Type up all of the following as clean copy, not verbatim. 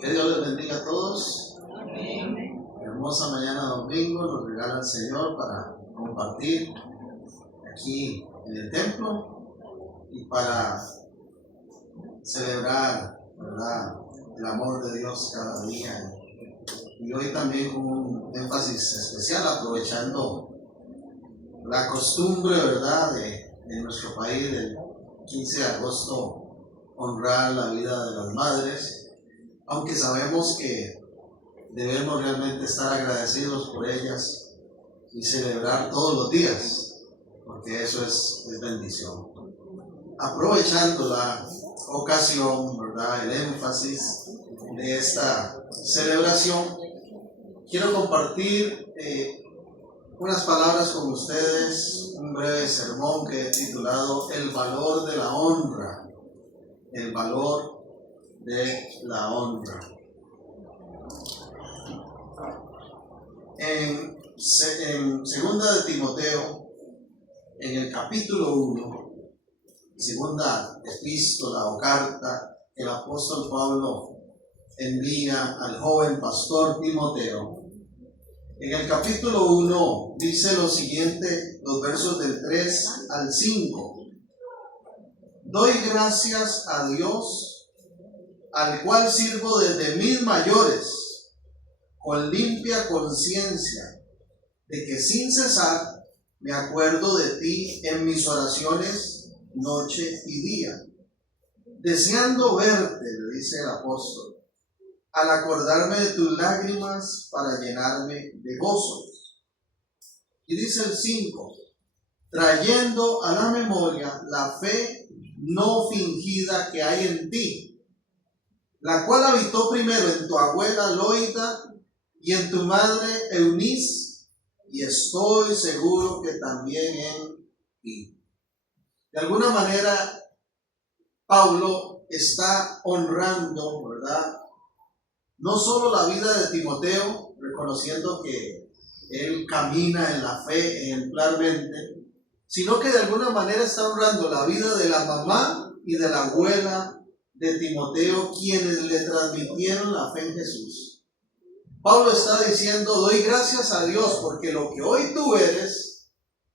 Que Dios les bendiga a todos. Amén. Hermosa mañana domingo nos regala el Señor para compartir aquí en el templo y para celebrar, ¿verdad?, el amor de Dios cada día. Y hoy también con un énfasis especial, aprovechando la costumbre, ¿verdad?, de nuestro país del 15 de agosto, honrar la vida de las madres, aunque sabemos que debemos realmente estar agradecidos por ellas y celebrar todos los días, porque eso es bendición. Aprovechando la ocasión, ¿verdad?, el énfasis de esta celebración, quiero compartir unas palabras con ustedes, un breve sermón que he titulado El valor de la honra. El valor de la honra. En segunda de Timoteo, en el capítulo 1, segunda epístola o carta que el apóstol Pablo envía al joven pastor Timoteo, en el capítulo 1 dice lo siguiente, los versos del 3 al 5. Doy gracias a Dios, al cual sirvo desde mis mayores, con limpia conciencia, de que sin cesar me acuerdo de ti en mis oraciones noche y día, deseando verte, le dice el apóstol, al acordarme de tus lágrimas para llenarme de gozo. Y dice el 5, trayendo a la memoria la fe no fingida que hay en ti, la cual habitó primero en tu abuela Loida y en tu madre Eunice, y estoy seguro que también en ti. De alguna manera, Pablo está honrando, ¿verdad?, no solo la vida de Timoteo, reconociendo que él camina en la fe ejemplarmente, sino que de alguna manera está honrando la vida de la mamá y de la abuela de Timoteo, quienes le transmitieron la fe en Jesús. Pablo está diciendo, doy gracias a Dios porque lo que hoy tú eres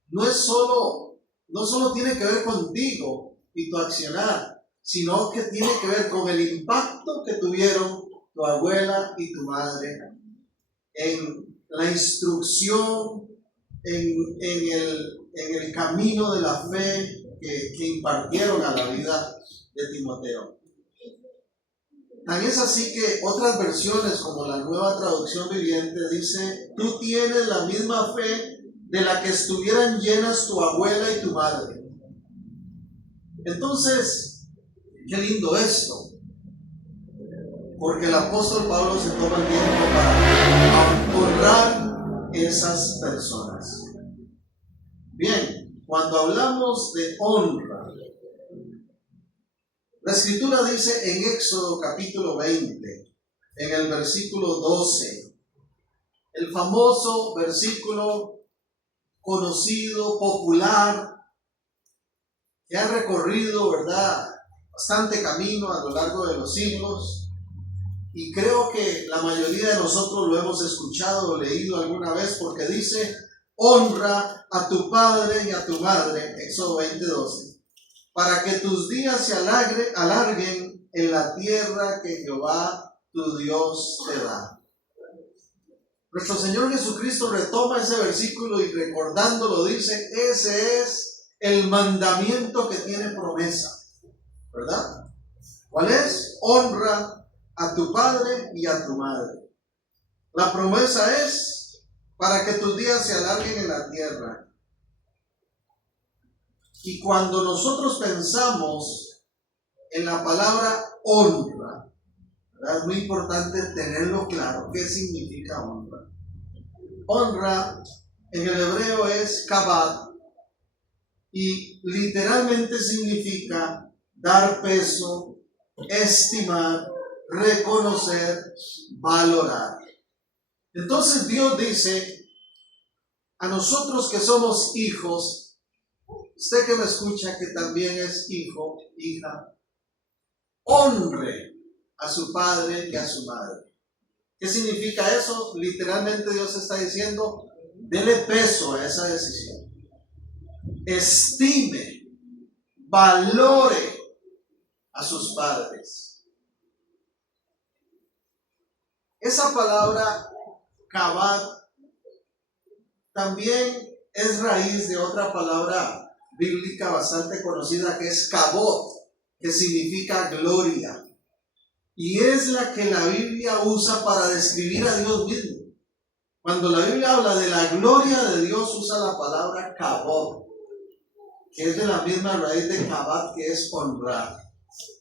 no solo tiene que ver contigo y tu accionar, sino que tiene que ver con el impacto que tuvieron tu abuela y tu madre en la instrucción, en el camino de la fe que impartieron a la vida de Timoteo. Tan es así que otras versiones, como la Nueva Traducción Viviente, dice, tú tienes la misma fe de la que estuvieran llenas tu abuela y tu madre. Entonces, qué lindo esto, porque el apóstol Pablo se toma el tiempo para honrar esas personas. Bien, cuando hablamos de honra, la Escritura dice en Éxodo capítulo 20, en el versículo 12, el famoso versículo conocido, popular, que ha recorrido, ¿verdad?, bastante camino a lo largo de los siglos, y creo que la mayoría de nosotros lo hemos escuchado o leído alguna vez, porque dice, honra a tu padre y a tu madre, Éxodo 20:12. Para que tus días se alarguen en la tierra que Jehová tu Dios te da. Nuestro Señor Jesucristo retoma ese versículo y recordándolo dice, ese es el mandamiento que tiene promesa, ¿verdad? ¿Cuál es? Honra a tu padre y a tu madre. La promesa es para que tus días se alarguen en la tierra. Y cuando nosotros pensamos en la palabra honra, ¿verdad?, es muy importante tenerlo claro. ¿Qué significa honra? Honra en el hebreo es kabad y literalmente significa dar peso, estimar, reconocer, valorar. Entonces Dios dice a nosotros que somos hijos, usted que me escucha que también es hijo, hija, honre a su padre y a su madre. ¿Qué significa eso? Literalmente Dios está diciendo, dele peso a esa decisión. Estime, valore a sus padres. Esa palabra kabad también es raíz de otra palabra bíblica bastante conocida que es kabod, que significa gloria. Y es la que la Biblia usa para describir a Dios mismo. Cuando la Biblia habla de la gloria de Dios, usa la palabra kabod, que es de la misma raíz de kabad, que es honrar.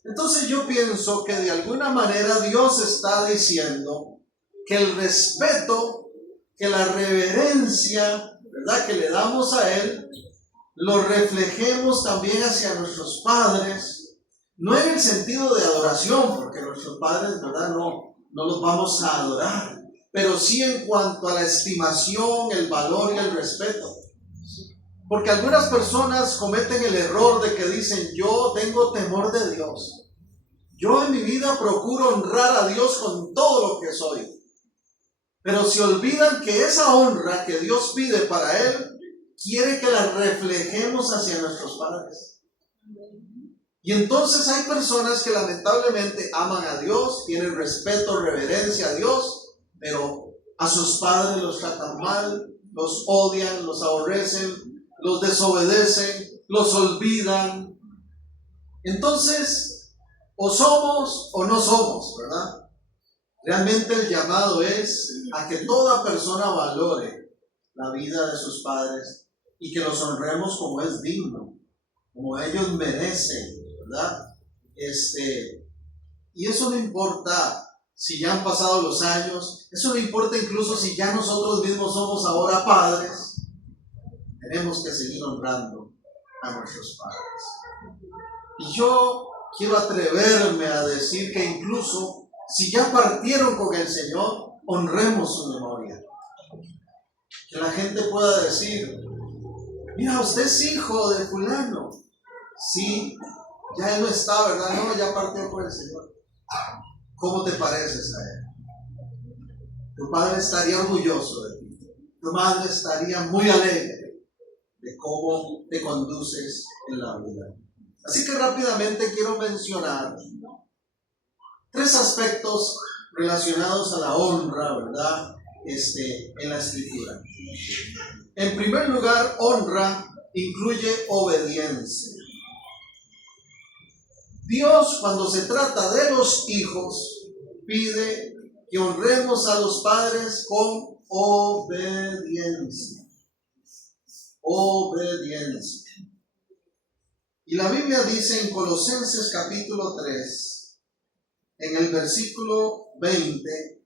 Entonces yo pienso que de alguna manera Dios está diciendo que el respeto, que la reverencia, ¿verdad?, que le damos a Él, lo reflejemos también hacia nuestros padres. No en el sentido de adoración, porque nuestros padres, ¿verdad?, no los vamos a adorar, pero sí en cuanto a la estimación, el valor y el respeto. Porque algunas personas cometen el error de que dicen, yo tengo temor de Dios. Yo en mi vida procuro honrar a Dios con todo lo que soy. Pero se olvidan que esa honra que Dios pide para Él, quiere que la reflejemos hacia nuestros padres. Y entonces hay personas que lamentablemente aman a Dios, tienen respeto, reverencia a Dios, pero a sus padres los tratan mal, los odian, los aborrecen, los desobedecen, los olvidan. Entonces, o somos o no somos, ¿verdad? Realmente el llamado es a que toda persona valore la vida de sus padres y que los honremos como es digno, como ellos merecen, ¿verdad? Y eso no importa si ya han pasado los años, eso no importa incluso si ya nosotros mismos somos ahora padres, tenemos que seguir honrando a nuestros padres. Y yo quiero atreverme a decir que incluso si ya partieron con el Señor, honremos su memoria. Que la gente pueda decir, mira, usted es hijo de fulano. Sí, ya él no está, ¿verdad? No, ya partió con el Señor. ¿Cómo te pareces a él? Tu padre estaría orgulloso de ti. Tu madre estaría muy alegre de cómo te conduces en la vida. Así que rápidamente quiero mencionar 3 aspectos relacionados a la honra, ¿verdad? En la Escritura. En primer lugar, honra incluye obediencia. Dios, cuando se trata de los hijos, pide que honremos a los padres con obediencia. Obediencia. Y la Biblia dice en Colosenses capítulo 3, en el versículo 20,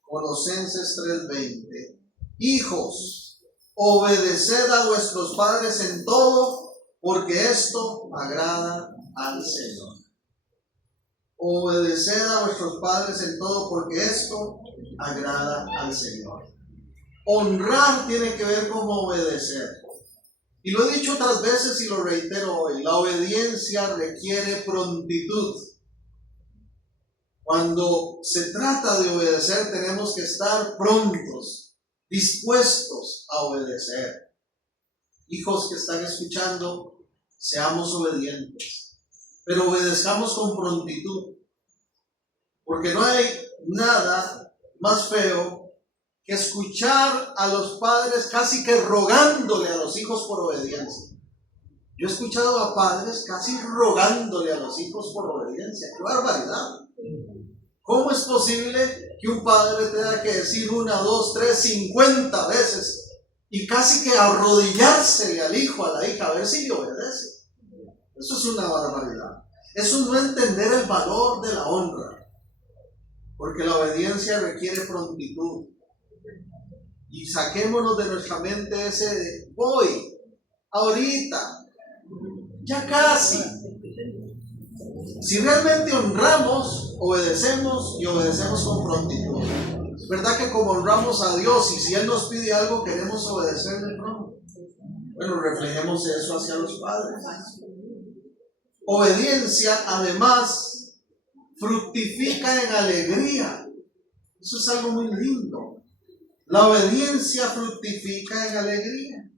Colosenses 3:20, hijos, obedeced a vuestros padres en todo, porque esto agrada al Señor. Obedeced a vuestros padres en todo, porque esto agrada al Señor. Honrar tiene que ver con obedecer. Y lo he dicho otras veces y lo reitero hoy, la obediencia requiere prontitud. Cuando se trata de obedecer, tenemos que estar prontos, dispuestos a obedecer. Hijos que están escuchando, seamos obedientes, pero obedezcamos con prontitud, porque no hay nada más feo que escuchar a los padres casi que rogándole a los hijos por obediencia. Yo he escuchado a padres casi rogándole a los hijos por obediencia. ¡Qué barbaridad! ¿Cómo es posible que un padre tenga que decir 1, 2, 3, 50 veces y casi que arrodillársele al hijo, a la hija, a ver si le obedece? Eso es una barbaridad. Eso no es entender el valor de la honra, porque la obediencia requiere prontitud. Y saquémonos de nuestra mente ese de voy, ahorita, ya casi. Si realmente honramos, obedecemos y obedecemos con prontitud. ¿Verdad que como honramos a Dios y si Él nos pide algo queremos obedecerle pronto? Bueno, reflejemos eso hacia los padres. Obediencia además fructifica en alegría. Eso es algo muy lindo. La obediencia fructifica en alegría.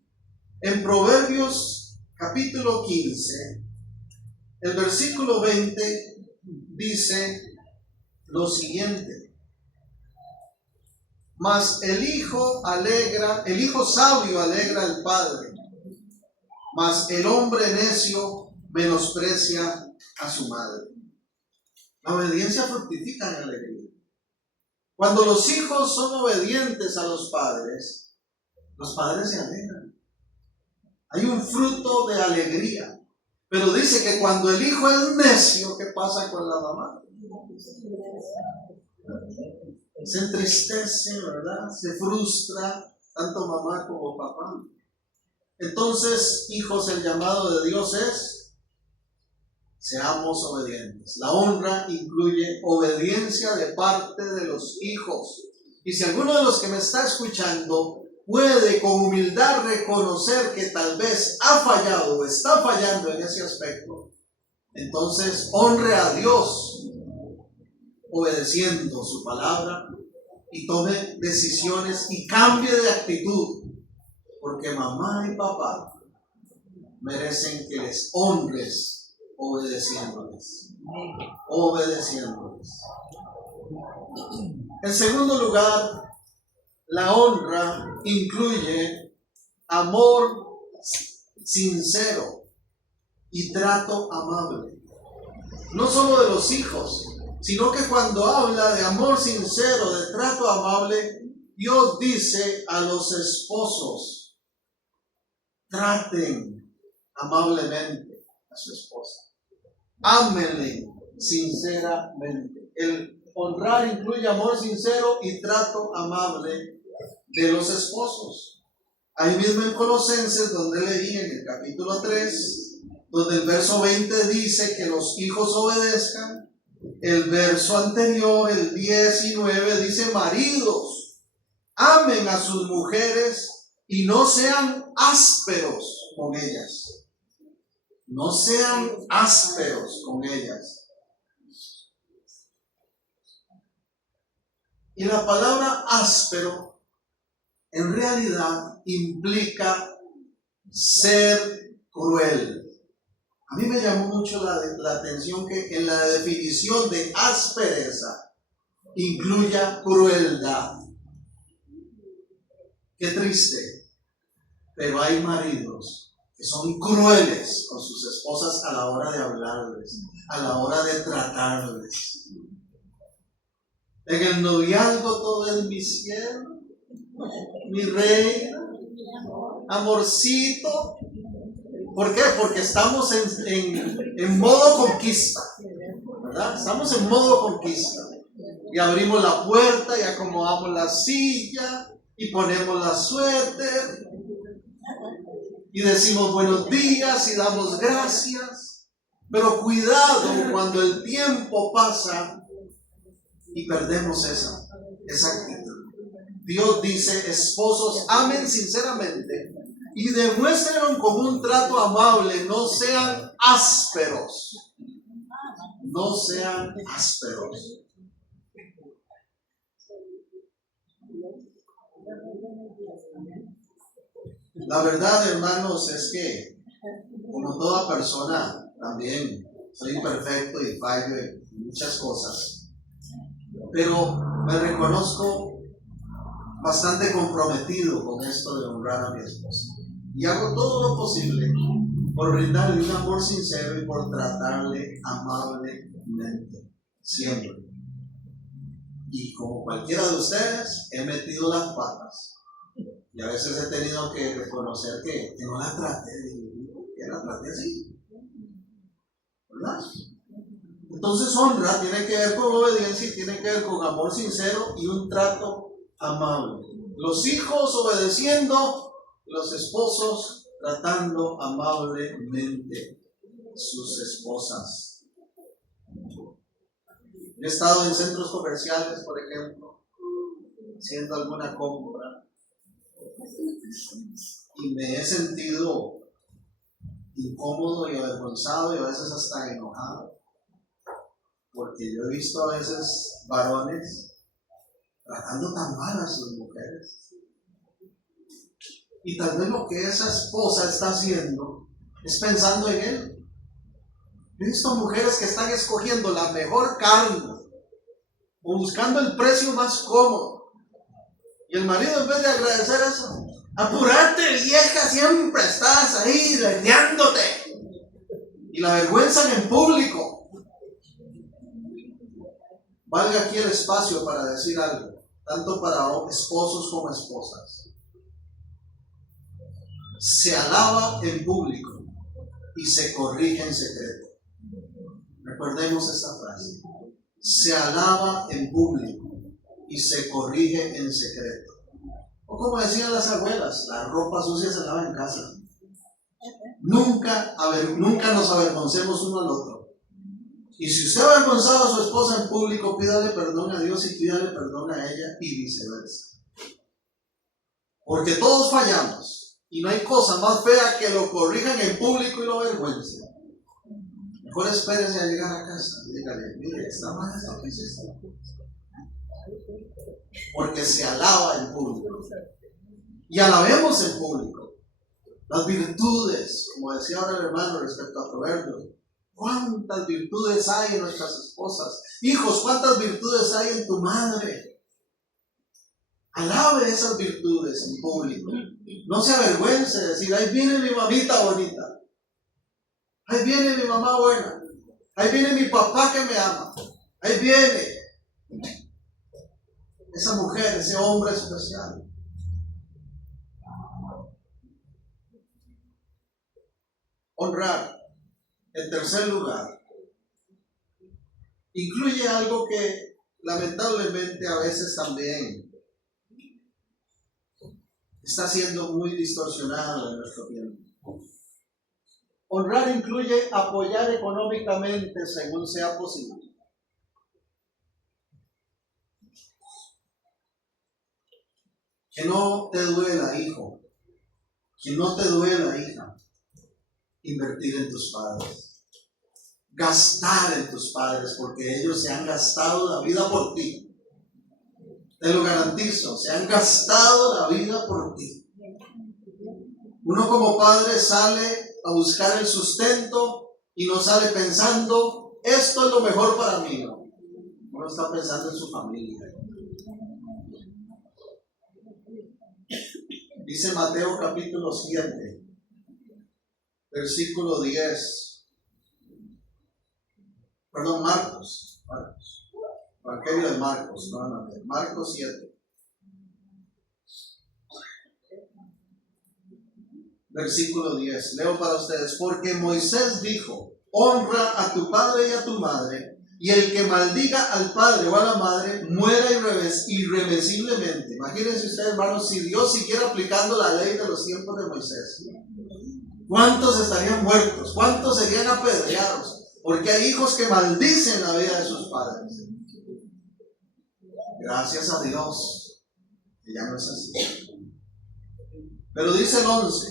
En Proverbios capítulo 15, el versículo 20 dice lo siguiente: mas el hijo sabio alegra al padre, mas el hombre necio menosprecia a su madre. La obediencia fructifica en alegría. Cuando los hijos son obedientes a los padres se alegran. Hay un fruto de alegría. Pero dice que cuando el hijo es necio, ¿qué pasa con la mamá? Se entristece, ¿verdad? Se frustra, tanto mamá como papá. Entonces, hijos, el llamado de Dios es: seamos obedientes. La honra incluye obediencia de parte de los hijos. Y si alguno de los que me está escuchando puede con humildad reconocer que tal vez ha fallado o está fallando en ese aspecto, entonces honre a Dios obedeciendo su palabra y tome decisiones y cambie de actitud, porque mamá y papá merecen que les honres obedeciéndoles. En segundo lugar, la honra incluye amor sincero y trato amable. No solo de los hijos, sino que cuando habla de amor sincero, de trato amable, Dios dice a los esposos: traten amablemente a su esposa. Ámenle sinceramente. El honrar incluye amor sincero y trato amable de los esposos. Ahí mismo en Colosenses, donde leí en el capítulo 3, donde el verso 20 dice que los hijos obedezcan. El verso anterior, el 19, dice: maridos, amen a sus mujeres y no sean ásperos con ellas. No sean ásperos con ellas. Y la palabra áspero en realidad implica ser cruel. A mí me llamó mucho la atención que en la definición de aspereza incluya crueldad. Qué triste, pero hay maridos que son crueles con sus esposas a la hora de hablarles, a la hora de tratarles. En el noviazgo todo es mi cielo, mi reina, amorcito. ¿Por qué? Porque estamos en modo conquista, ¿verdad? Estamos en modo conquista. Y abrimos la puerta y acomodamos la silla y ponemos la suéter y decimos buenos días y damos gracias. Pero cuidado cuando el tiempo pasa y perdemos esa actitud. Dios dice: esposos, amen sinceramente y demuéstrenlo con un trato amable. No sean ásperos. No sean ásperos. La verdad, hermanos, es que como toda persona también soy imperfecto y fallo en muchas cosas, pero me reconozco bastante comprometido con esto de honrar a mi esposa. Y hago todo lo posible por brindarle un amor sincero y por tratarle amablemente, siempre. Y como cualquiera de ustedes, he metido las patas. Y a veces he tenido que reconocer que no la traté, que la traté así, ¿verdad? Entonces honra tiene que ver con obediencia y tiene que ver con amor sincero y un trato amable. Los hijos obedeciendo, los esposos tratando amablemente sus esposas. He estado en centros comerciales, por ejemplo, haciendo alguna compra y me he sentido incómodo y avergonzado y a veces hasta enojado. Porque yo he visto a veces varones tratando tan mal a sus mujeres. Y tal vez lo que esa esposa está haciendo es pensando en él. He visto mujeres que están escogiendo la mejor carne o buscando el precio más cómodo. Y el marido, en vez de agradecer eso, apúrate vieja, siempre estás ahí leñándote. Y la vergüenza en público. Valga aquí el espacio para decir algo, tanto para esposos como esposas. Se alaba en público y se corrige en secreto. Recordemos esta frase. Se alaba en público y se corrige en secreto. O como decían las abuelas, la ropa sucia se lava en casa. Nunca nos avergoncemos uno al otro. Y si usted ha avergonzado a su esposa en público, pídale perdón a Dios y pídale perdón a ella y viceversa. Porque todos fallamos y no hay cosa más fea que lo corrijan en público y lo avergüencen. Mejor espérese a llegar a casa y dígale, mire, está mal esto que hiciste. Porque se alaba en público. Y alabemos en público. Las virtudes, como decía ahora el hermano respecto a Proverbios. ¿Cuántas virtudes hay en nuestras esposas? Hijos, ¿cuántas virtudes hay en tu madre? Alabe esas virtudes en público. No se avergüence de decir, ahí viene mi mamita bonita. Ahí viene mi mamá buena. Ahí viene mi papá que me ama. Ahí viene esa mujer, ese hombre especial. Honrar. En tercer lugar, incluye algo que lamentablemente a veces también está siendo muy distorsionado en nuestro tiempo. Honrar incluye apoyar económicamente según sea posible. Que no te duela, hijo. Que no te duela, hija. Invertir en tus padres, gastar en tus padres, porque ellos se han gastado la vida por ti. Te lo garantizo, se han gastado la vida por ti. Uno como padre sale a buscar el sustento y no sale pensando, esto es lo mejor para mí. No. Uno está pensando en su familia. Dice Mateo capítulo 7. Versículo 10. Perdón, Marcos. Evangelio de Marcos, no, Marcos 7. Versículo 10. Leo para ustedes. Porque Moisés dijo, honra a tu padre y a tu madre, y el que maldiga al padre o a la madre muera irreversiblemente. Imagínense ustedes, hermanos, si Dios siguiera aplicando la ley de los tiempos de Moisés. ¿Cuántos estarían muertos? ¿Cuántos serían apedreados? Porque hay hijos que maldicen la vida de sus padres. Gracias a Dios, que ya no es así. Pero dice el 11,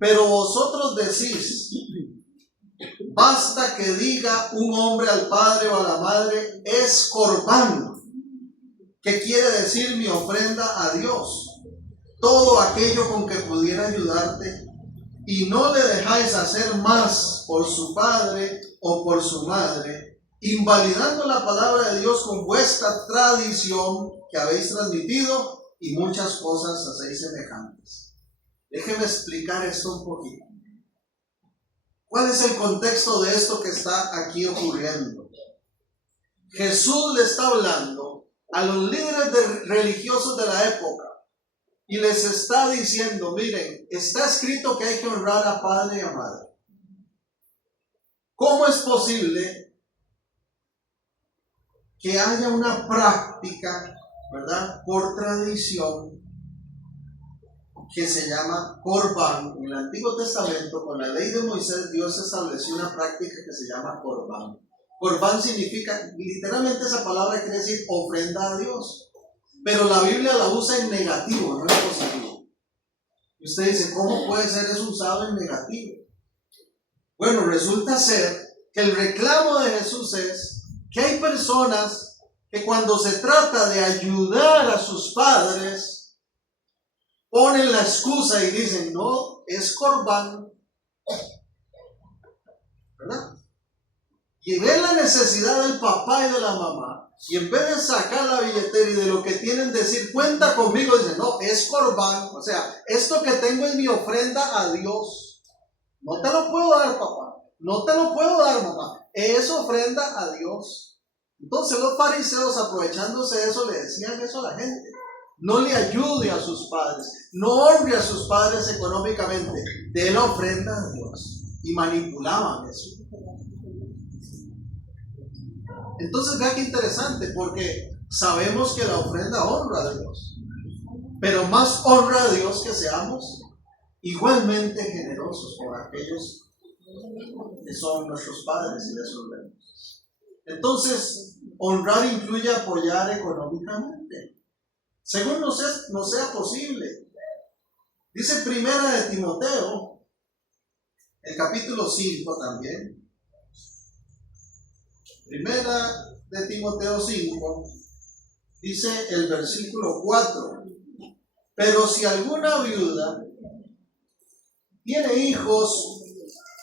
pero vosotros decís, basta que diga un hombre al padre o a la madre, es corbán, que quiere decir mi ofrenda a Dios, todo aquello con que pudiera ayudarte, y no le dejáis hacer más por su padre o por su madre, invalidando la palabra de Dios con vuestra tradición que habéis transmitido, y muchas cosas hacéis semejantes. Déjeme explicar esto un poquito. ¿Cuál es el contexto de esto que está aquí ocurriendo? Jesús le está hablando a los líderes religiosos de la época y les está diciendo, miren, está escrito que hay que honrar a padre y a madre. ¿Cómo es posible que haya una práctica, ¿verdad?, por tradición que se llama corbán? En el Antiguo Testamento, con la ley de Moisés, Dios estableció una práctica que se llama corbán. Corbán significa, literalmente esa palabra quiere decir ofrenda a Dios. Pero la Biblia la usa en negativo, no en positivo. Y usted dice, ¿cómo puede ser eso usado en negativo? Bueno, resulta ser que el reclamo de Jesús es que hay personas que cuando se trata de ayudar a sus padres, ponen la excusa y dicen, no, es corbán, ¿verdad? Y ven la necesidad del papá y de la mamá, y en vez de sacar la billetera y de lo que tienen decir, cuenta conmigo, dicen, no, es corbán, o sea, esto que tengo es mi ofrenda a Dios. No te lo puedo dar, papá, no te lo puedo dar, mamá, es ofrenda a Dios. Entonces los fariseos, aprovechándose de eso, le decían eso a la gente. No le ayude a sus padres, no honre a sus padres económicamente, dé la ofrenda a Dios. Y manipulaban eso. Entonces vea qué interesante, porque sabemos que la ofrenda honra a Dios, pero más honra a Dios que seamos igualmente generosos por aquellos que son nuestros padres y les honremos. Entonces, honrar incluye apoyar económicamente, según nos sea posible. Dice Primera de Timoteo, el capítulo 5 también. Primera de Timoteo 5, dice el versículo 4, pero si alguna viuda tiene hijos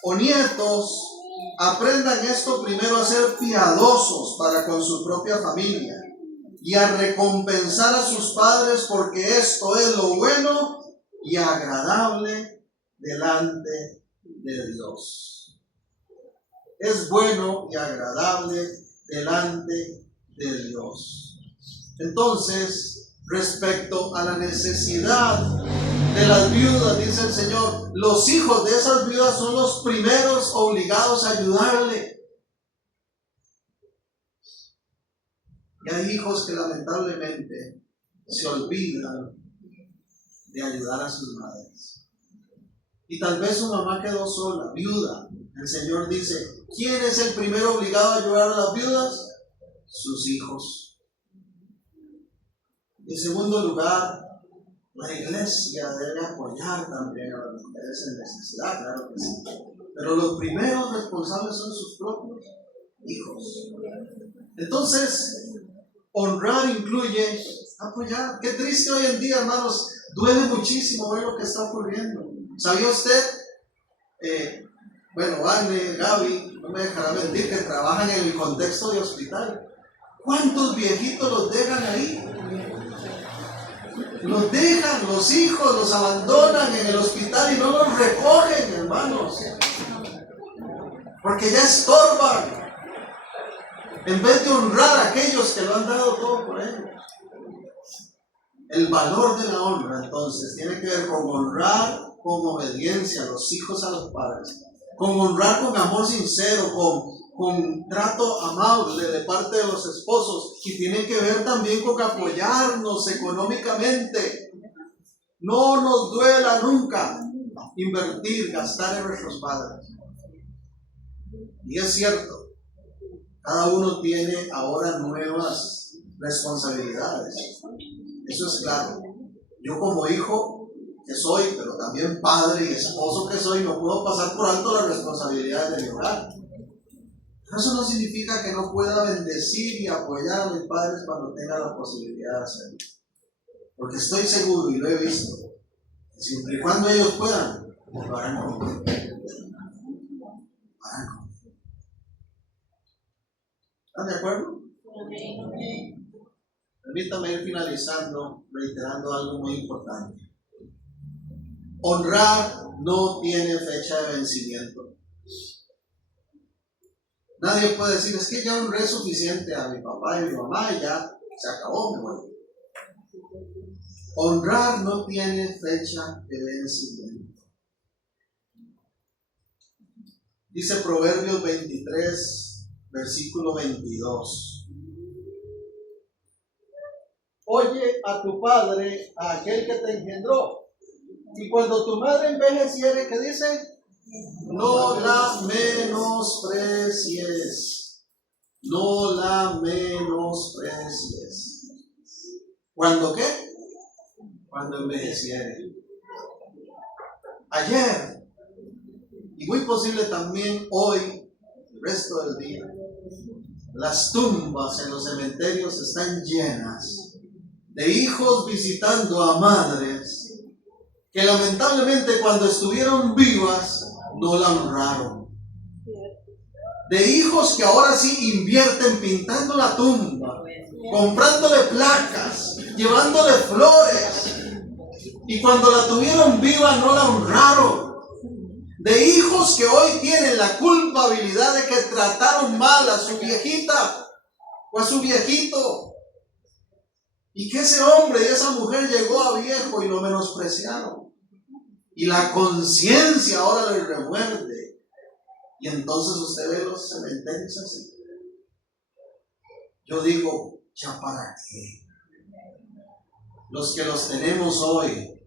o nietos, aprendan esto primero a ser piadosos para con su propia familia y a recompensar a sus padres, porque esto es lo bueno y agradable delante de Dios. Es bueno y agradable delante de Dios. Entonces, respecto a la necesidad de las viudas, dice el Señor, los hijos de esas viudas son los primeros obligados a ayudarle. Y hay hijos que lamentablemente se olvidan de ayudar a sus madres. Y tal vez su mamá quedó sola, viuda. El Señor dice, ¿quién es el primero obligado a ayudar a las viudas? Sus hijos. En segundo lugar, la iglesia debe apoyar también a las mujeres en necesidad, claro que sí. Pero los primeros responsables son sus propios hijos. Entonces, honrar incluye apoyar. Qué triste hoy en día, hermanos, duele muchísimo ver lo que está ocurriendo. ¿Sabía usted? Bueno, Vane, Gaby, no me dejará mentir, que trabajan en el contexto de hospital. ¿Cuántos viejitos los dejan ahí? Los dejan, los hijos los abandonan en el hospital y no los recogen, hermanos. Porque ya estorban. En vez de honrar a aquellos que lo han dado todo por ellos. El valor de la honra, entonces, tiene que ver con honrar con obediencia a los hijos a los padres. Con honrar con amor sincero, con trato amable de parte de los esposos, y tiene que ver también con apoyarnos económicamente. No nos duela nunca invertir, gastar en nuestros padres. Y es cierto, cada uno tiene ahora nuevas responsabilidades. Eso es claro. Yo como hijo que soy, pero también padre y esposo que soy, no puedo pasar por alto las responsabilidades de mi hogar. Eso no significa que no pueda bendecir y apoyar a mis padres cuando tenga la posibilidad de hacerlo. Porque estoy seguro y lo he visto, que siempre y cuando ellos puedan, lo harán conmigo. ¿Están de acuerdo? Permítame ir finalizando, reiterando algo muy importante. Honrar no tiene fecha de vencimiento. Nadie puede decir, es que ya honré suficiente a mi papá y mi mamá y ya se acabó, me voy. Honrar no tiene fecha de vencimiento. Dice Proverbios 23, versículo 22. Oye a tu padre, a aquel que te engendró. Y cuando tu madre envejeciere, ¿qué dice? No la menosprecies. No la menosprecies. ¿Cuándo qué? Cuando envejeciere. Ayer. Y muy posible también hoy, el resto del día. Las tumbas en los cementerios están llenas de hijos visitando a madres que lamentablemente cuando estuvieron vivas no la honraron. De hijos que ahora sí invierten pintando la tumba, comprándole placas, llevándole flores, y cuando la tuvieron viva no la honraron. De hijos que hoy tienen la culpabilidad de que trataron mal a su viejita o a su viejito, y que ese hombre y esa mujer llegó a viejo y lo menospreciaron, y la conciencia ahora le remuerde, y entonces usted ve los cementerios así. Yo digo, ¿ya para qué? Los que los tenemos hoy,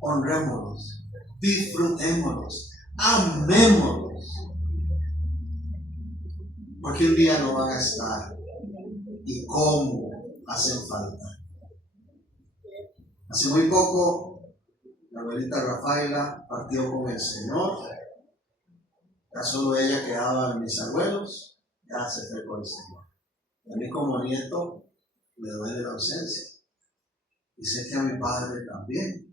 honrémoslos, disfrutémoslos, amémoslos, porque un día no van a estar, y cómo hacen falta. Hace muy poco la abuelita Rafaela partió con el Señor. Ya solo ella quedaba en mis abuelos, ya se fue con el Señor. Y a mí como nieto me duele la ausencia, y sé que a mi padre también,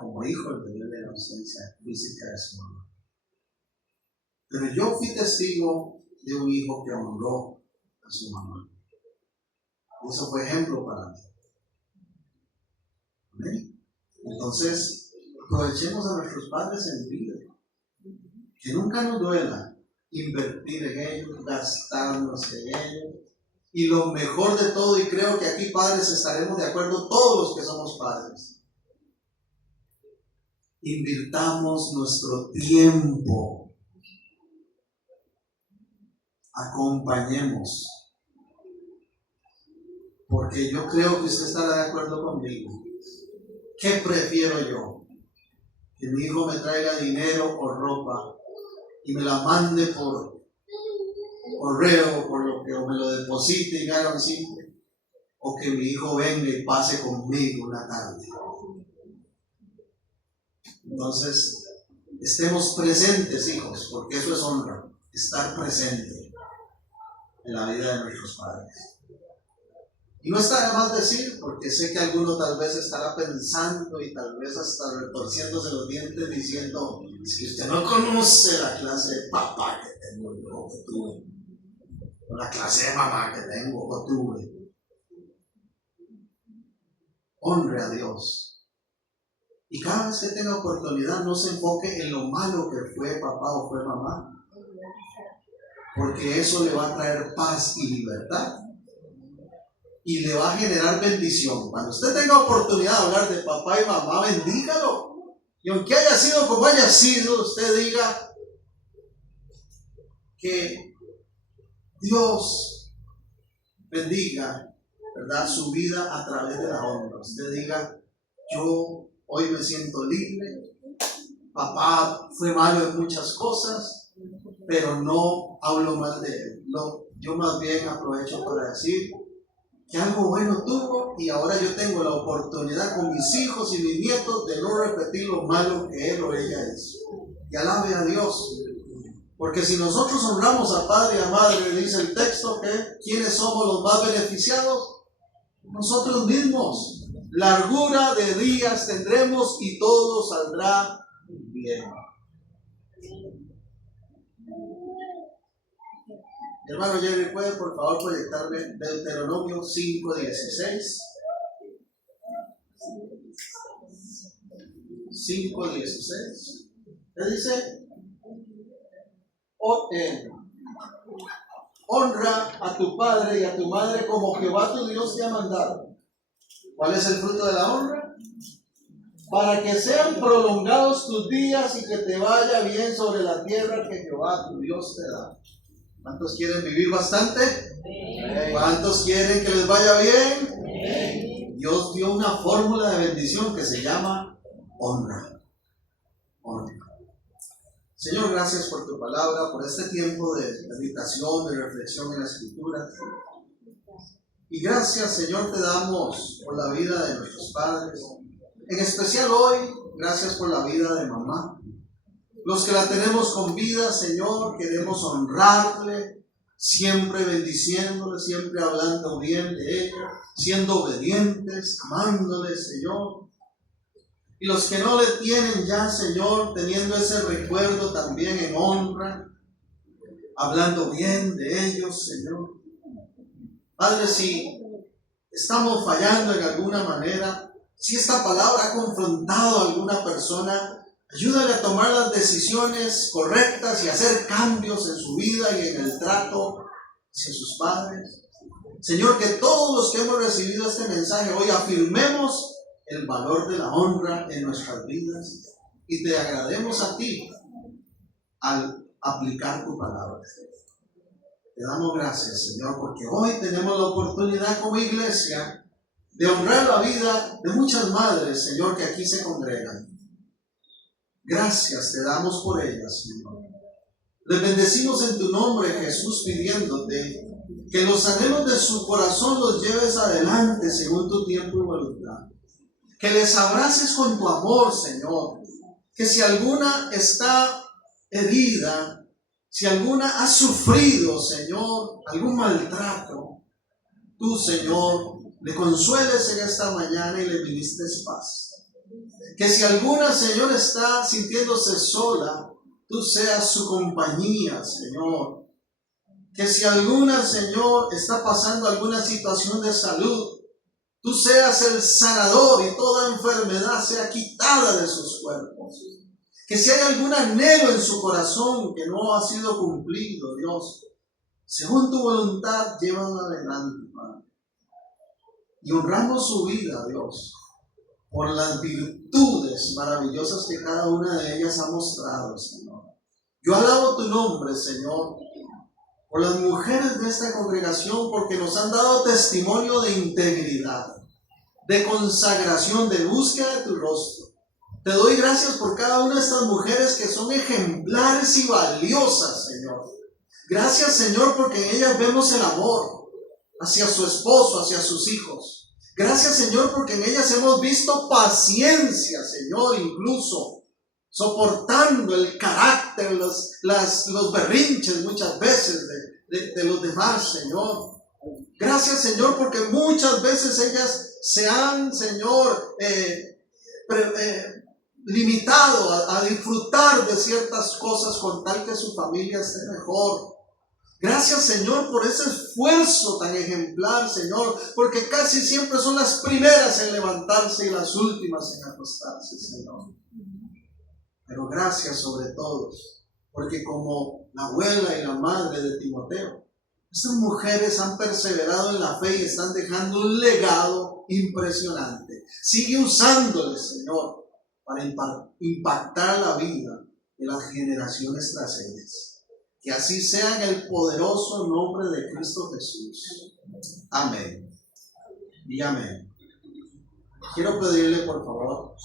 como hijo, le duele la ausencia física de su mamá. Pero yo fui testigo de un hijo que honró a su mamá. Eso fue ejemplo para mí. ¿Amén? Entonces, aprovechemos a nuestros padres en vida. Que nunca nos duela invertir en ellos, gastarnos en ellos. Y lo mejor de todo, y creo que aquí padres estaremos de acuerdo, todos los que somos padres, invirtamos nuestro tiempo, acompañemos. Porque yo creo que usted estará de acuerdo conmigo. ¿Qué prefiero yo? Que mi hijo me traiga dinero o ropa y me la mande por correo, por lo que, o me lo deposite y haga un simple, o que mi hijo venga y pase conmigo una tarde. Entonces, estemos presentes, hijos, porque eso es honra, estar presente en la vida de nuestros padres. Y no está de más decir, porque sé que alguno tal vez estará pensando y tal vez hasta retorciéndose los dientes diciendo, es que usted no conoce la clase de papá que tengo yo, que tuve, o la clase de mamá que tengo o tuve. Honre a Dios. Y cada vez que tenga oportunidad, no se enfoque en lo malo que fue papá o fue mamá, porque eso le va a traer paz y libertad. Y le va a generar bendición. Cuando usted tenga oportunidad de hablar de papá y mamá, bendígalo. Y aunque haya sido como haya sido, usted diga que Dios bendiga, ¿verdad?, su vida a través de la honra. Usted diga, yo hoy me siento libre. Papá fue malo en muchas cosas, pero no hablo mal de él. No, yo más bien aprovecho para decir que algo bueno tuvo y ahora yo tengo la oportunidad con mis hijos y mis nietos de no repetir lo malo que él o ella hizo. Y alabe a Dios, porque si nosotros honramos a padre y a madre, dice el texto que ¿quiénes somos los más beneficiados? Nosotros mismos. Largura de días tendremos y todo saldrá bien. Hermano Jerry, ¿puede por favor proyectarme Deuteronomio 5:16? 5:16. ¿Qué dice? Honra a tu padre y a tu madre como Jehová tu Dios te ha mandado. ¿Cuál es el fruto de la honra? Para que sean prolongados tus días y que te vaya bien sobre la tierra que Jehová tu Dios te da. ¿Cuántos quieren vivir bastante? ¿Cuántos quieren que les vaya bien? Dios dio una fórmula de bendición que se llama honra. Honra. Señor, gracias por tu palabra, por este tiempo de meditación, de reflexión en la Escritura. Y gracias, Señor, te damos por la vida de nuestros padres. En especial hoy, gracias por la vida de mamá. Los que la tenemos con vida, Señor, queremos honrarle, siempre bendiciéndole, siempre hablando bien de ella, siendo obedientes, amándole, Señor. Y los que no le tienen ya, Señor, teniendo ese recuerdo también en honra, hablando bien de ellos, Señor. Padre, si estamos fallando en alguna manera, si esta palabra ha confrontado a alguna persona, ayúdale a tomar las decisiones correctas y hacer cambios en su vida y en el trato hacia sus padres. Señor, que todos los que hemos recibido este mensaje hoy afirmemos el valor de la honra en nuestras vidas y te agradecemos a ti al aplicar tu palabra. Te damos gracias, Señor, porque hoy tenemos la oportunidad como iglesia de honrar la vida de muchas madres, Señor, que aquí se congregan. Gracias te damos por ellas, Señor. Les bendecimos en tu nombre, Jesús, pidiéndote que los anhelos de su corazón los lleves adelante según tu tiempo y voluntad. Que les abraces con tu amor, Señor. Que si alguna está herida, si alguna ha sufrido, Señor, algún maltrato, tú, Señor, le consueles en esta mañana y le ministres paz. Que si alguna, Señor, está sintiéndose sola, tú seas su compañía, Señor. Que si alguna, Señor, está pasando alguna situación de salud, tú seas el sanador y toda enfermedad sea quitada de sus cuerpos. Que si hay algún anhelo en su corazón que no ha sido cumplido, Dios, según tu voluntad, llévala adelante, Padre. Y honramos su vida, Dios, por las virtudes maravillosas que cada una de ellas ha mostrado, Señor. Yo alabo tu nombre, Señor, por las mujeres de esta congregación, porque nos han dado testimonio de integridad, de consagración, de búsqueda de tu rostro. Te doy gracias por cada una de estas mujeres que son ejemplares y valiosas, Señor. Gracias, Señor, porque en ellas vemos el amor hacia su esposo, hacia sus hijos. Gracias, Señor, porque en ellas hemos visto paciencia, Señor, incluso soportando el carácter, los berrinches muchas veces de los demás, Señor. Gracias, Señor, porque muchas veces ellas se han, Señor, limitado a disfrutar de ciertas cosas con tal que su familia esté mejor. Gracias, Señor, por ese esfuerzo tan ejemplar, Señor, porque casi siempre son las primeras en levantarse y las últimas en acostarse, Señor. Pero gracias sobre todo, porque como la abuela y la madre de Timoteo, estas mujeres han perseverado en la fe y están dejando un legado impresionante. Sigue usándoles, Señor, para impactar la vida de las generaciones tras ellas. Que así sea en el poderoso nombre de Cristo Jesús. Amén. Y amén. Quiero pedirle, por favor,